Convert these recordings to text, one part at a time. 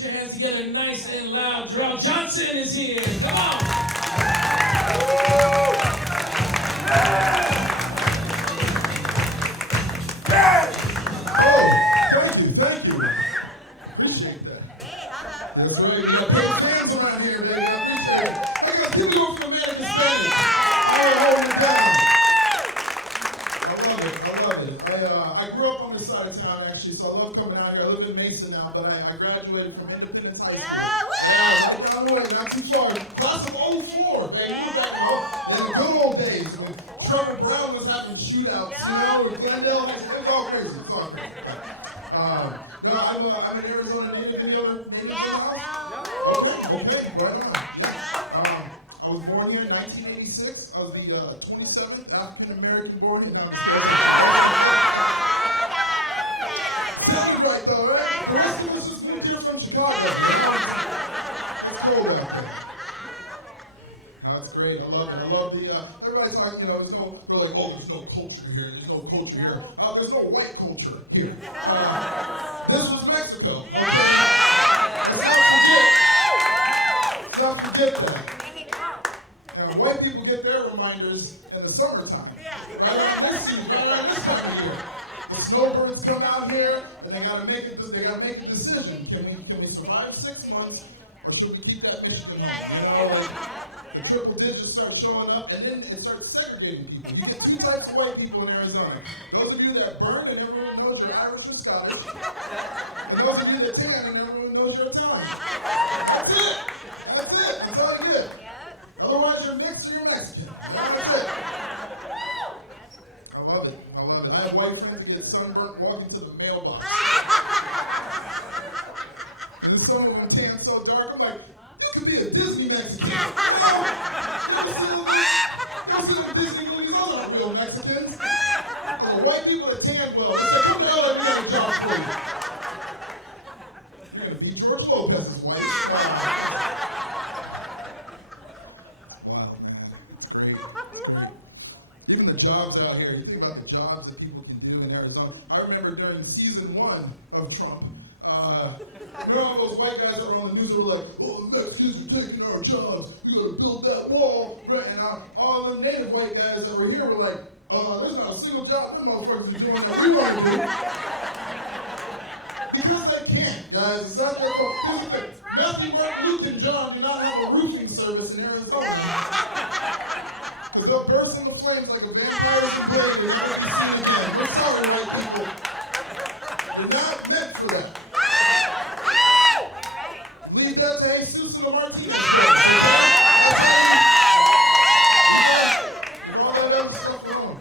Put your hands together nice and loud. Darrell Johnson is here. Come on. Thank you. Appreciate that. That's right. You got paid fans around here, baby. I appreciate it. I got people over from Manic, Hispanic. Holding it down. I love it. I grew up on this side of town, actually, so I love coming out here. I live in Mason now, but I graduated from Independence High School. Yeah, right down the way, not too far. Class of '04, baby. We were back in the good old days when Trevor Brown was having shootouts, with Glendale High School. It's all crazy. I'm in Arizona. Maybe in the house? Okay, right on. Yeah. I was born here in 1986. I was the 27th African-American born here. Sounded right though, right? The rest of us just moved here from Chicago. It's cold out there. Well, that's great. I love it. I love the, everybody talks, we're like, oh, there's no culture here. There's no culture here. There's no white culture here. This was Mexico. Okay? Let's not forget that. And white people get their reminders in the summertime. Right around this season, right around this time of year. The snowbirds come out here and they gotta make a decision. Can we survive 6 months? Or should we keep that Michigan? The triple digits start showing up, and then it starts segregating people. You get two types of white people in Arizona. Those of you that burn and everyone knows you're Irish or Scottish. And those of you that tan and everyone knows you're Italian. That's it. That's all you get. Otherwise, you're mixed or you're Mexican. That's it. I love it. I have white friends who get sunburnt walking to the mailbox. And some of them tan so dark, I'm like, you could be a Disney Mexican. You ever see them Disney movies? Those aren't real Mexicans. The white people that tan well, they say, come down, we got a job for you. You're going to be George Lopez's wife. Even the jobs out here, you think about the jobs that people can do in Arizona. I remember during season 1 of Trump, all those white guys that were on the news that were like, oh, the Mexicans are taking our jobs. We got to build that wall. Right? And all the native white guys that were here were like, there's not a single job them motherfuckers are doing that we want to do. Because they can't, guys. It's not their fault. Here's the thing. Matthew, Mark, Luke, and John do not have a roofing service in Arizona. Because they'll burst into flames like a vampire's and blade and never be seen again. We're sorry, white people. We're not meant for that. Leave that to Jesus and the Martinez. And all that other stuff on.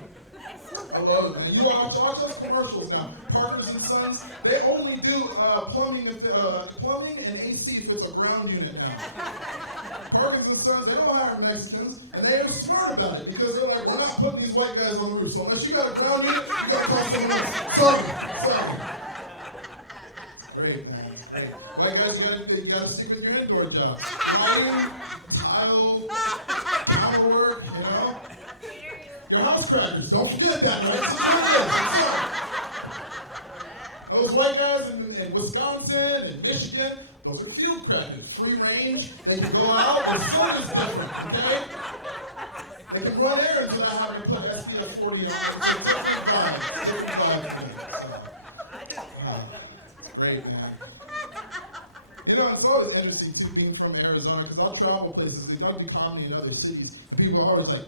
I love it, man. You watch those commercials now. Partners and Sons, they only do plumbing and AC if it's a ground unit now. Partners and Sons, they don't hire Mexicans, and they are smart about it because they're like, we're not putting these white guys on the roof. So unless you got a ground unit, you got to call someone else. Sorry. Great, man. White guys, you gotta stick with your indoor jobs. Lighting, tile work, Your house crackers, don't forget that, right? So those white guys in Wisconsin and Michigan, those are field crackers. Free range, they can go out, the sun is different, okay? They can run errands without having to put SPF 40 on. It's a different vibe. Great, man. It's always interesting, too, being from Arizona, because I'll travel places, and I'll do comedy in other cities, and people are always like,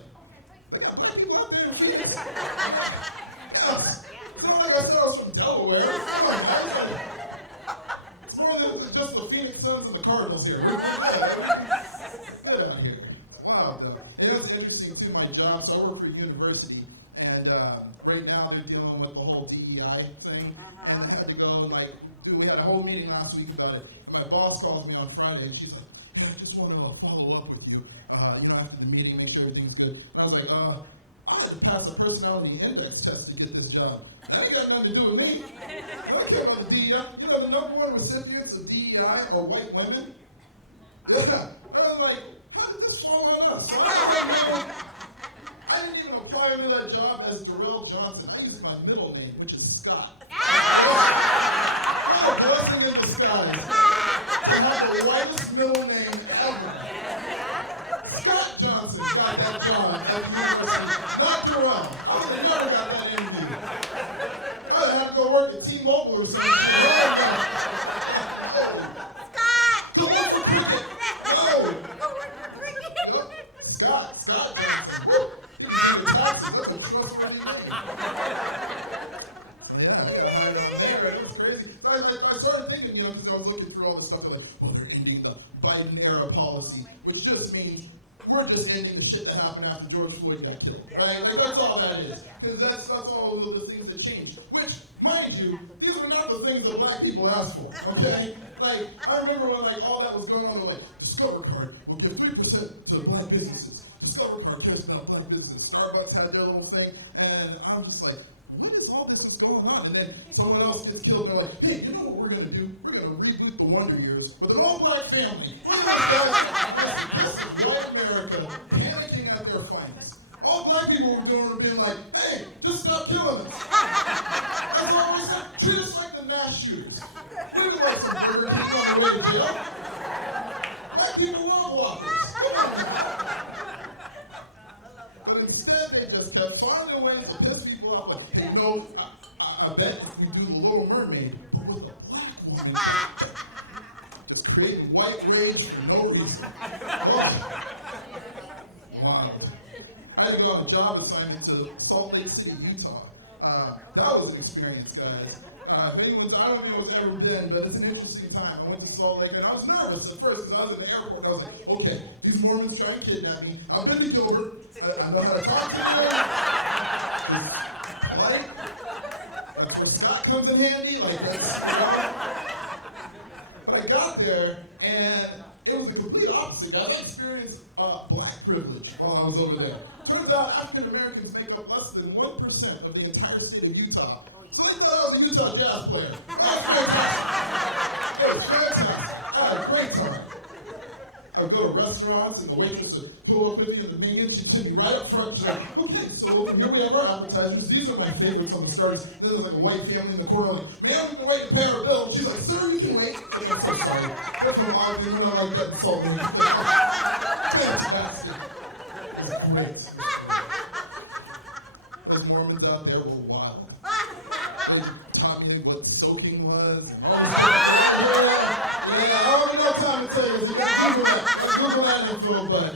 they got black people out there in Phoenix? Yes. It's not like I said I was from Delaware. Come on, guys. It's more than just the Phoenix Suns and the Cardinals here. Get out of here. It's interesting, too, my job. So I work for a university, and right now they're dealing with the whole DEI thing, and I had to go, we had a whole meeting last week about it. My boss calls me on Friday, and she's like, hey, I just want to follow up with you, after the meeting, make sure everything's good. And I was like, I had to pass a personality index test to get this job. That ain't got nothing to do with me. I don't care about the DEI. The number one recipients of DEI are white women. Yeah. I was like, how did this fall on us? So I didn't even apply to that job as Darrell Johnson. I used my middle name, which is Scott. What a blessing in disguise. Not Joel. I would have never got that interview. I'd have had to go work at T-Mobile or something. Scott! Go work for cricket. No. Go work for cricket. Yep. Scott Johnson. Woo. He was doing taxes. That's a trustworthy name. Yeah, I got hired on there. It was crazy. So I started thinking, because I was looking through all this stuff, like, they're ending the Biden era policy, which just means we're just ending the shit that happened after George Floyd got killed, right? Like, that's all that is. Because that's all of the things that changed. Which, mind you, these are not the things that black people asked for, okay? Like, I remember when, all that was going on, they're like, Discover Card will give 3% to black businesses. Discover Card cares about black businesses. Starbucks had their little thing, and I'm just like, what is all this that's going on? And then someone else gets killed. They're like, hey, you know what we're going to do? We're going to reboot the Wonder Years with an all-black family. This is white America panicking at their finest. All black people were doing were being like, hey, just stop killing us. That's all we said. Treat us like the mass shooters. We would like some Burger King on the way to jail. Black people love Whoppers. Come on. But instead, they just kept finding ways to piss people off. Like, hey, I bet if we do the Little Mermaid, but with a black woman, it's creating white rage for no reason. Wow. I had to go on a job assignment to Salt Lake City, Utah. That was an experience, guys. I don't know if it's ever been, but it's an interesting time. I went to Salt Lake, and I was nervous at first because I was in the airport, and I was like, okay, these Mormons try and kidnap me. I've been to Gilbert. I know how to talk to them. Right? That's where Scott comes in handy. But I got there, and it was the complete opposite, guys. I experienced black privilege while I was over there. Turns out African Americans make up less than 1% of the entire state of Utah. So they thought I was a Utah Jazz player. That was fantastic. It was fantastic. I had a great time. I would go to restaurants, and the waitress would go up with me in the menu. She'd sit me right up front. She's like, okay, so here we have our appetizers. These are my favorites on the starters. Then there's like a white family in the corner like, man, we've been waiting to pay our bill. And she's like, sir, you can wait. Like, I'm so sorry. That's from Ogden when I like getting Salt Lake. Fantastic. It was great. Those Mormons out there were wild. They taught me what soaking was. And all this yeah, I don't have no time to tell you. So you can Google that info, but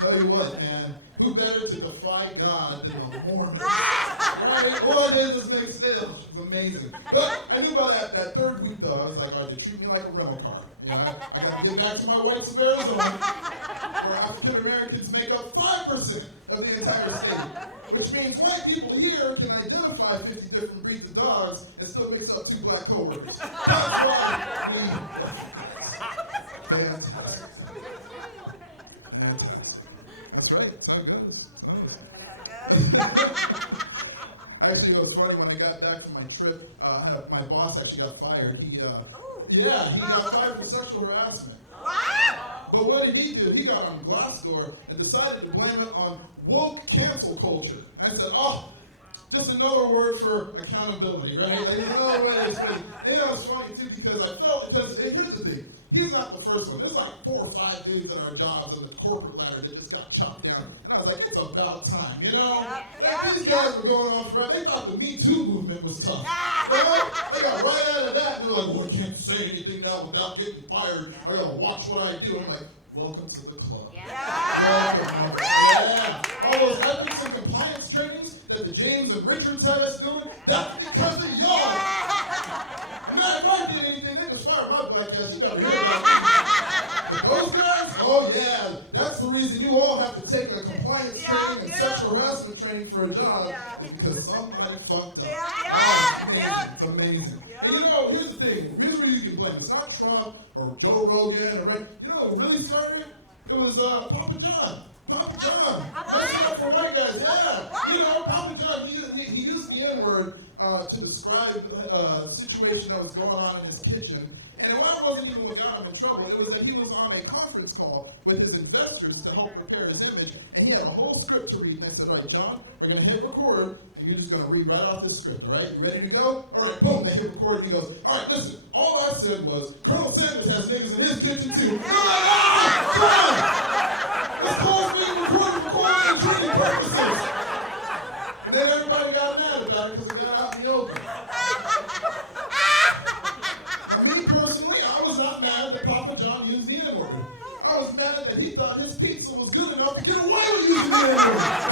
tell you what, man, who better to defy God than a Mormon? Right? All I did was make still. It was amazing. But I knew about that third week, though. I was like, all right, they treat me like a rental car. I got to get back to my whites of Arizona, where African Americans make up 5% of the entire state. Which means white people here can identify 50 different breeds of dogs and still mix up 2 black coworkers. That's why we... Fantastic. That's right. Actually, it was funny when I got back from my trip. My boss actually got fired. He got fired for sexual harassment. But what did he do? He got on Glassdoor and decided to blame it on woke cancel culture. I said, just another word for accountability, right? Like, another way to explain it. It's funny, too, because here's the thing. He's not the first one. There's like 4 or 5 dudes at our jobs on the corporate ladder that just got chopped down. I was like, it's about time, These guys were going on forever. They thought the Me Too movement was tough. They got right out of that, and they're like, well, I can't say anything now without getting fired. I gotta watch what I do. I'm like, welcome to the club. Welcome. Yeah. All those ethics and compliance trainings that the James and Richards had us doing, that's because of y'all. If I did anything, they just fired my black ass. You gotta hear about me. But those guys, oh yeah, that's the reason you all have to take a compliance training and sexual harassment training for a job, is because somebody fucked up. It's amazing. And here's the thing. Here's where you can blame. It's not Trump or Joe Rogan or who really started it? It was Papa John. Papa John. Messing up for white guys. Yeah. Papa John, he used the N-word to describe a situation that was going on in his kitchen. And it wasn't even what got him in trouble. It was that he was on a conference call with his investors to help repair his image. And he had a whole script to read. And I said, all right, John, we're going to hit record. And you're just going to read right off this script, all right? You ready to go? All right, boom, they hit record. And he goes, all right, listen, all I said was, Colonel Sanders has niggas in his kitchen, too. John! This call's being recorded and And then everybody got mad about it because it got out in the open. Now, me personally, I was not mad that Papa John used the N-word. I was mad that he thought his pizza was good enough to get away with using the N-word.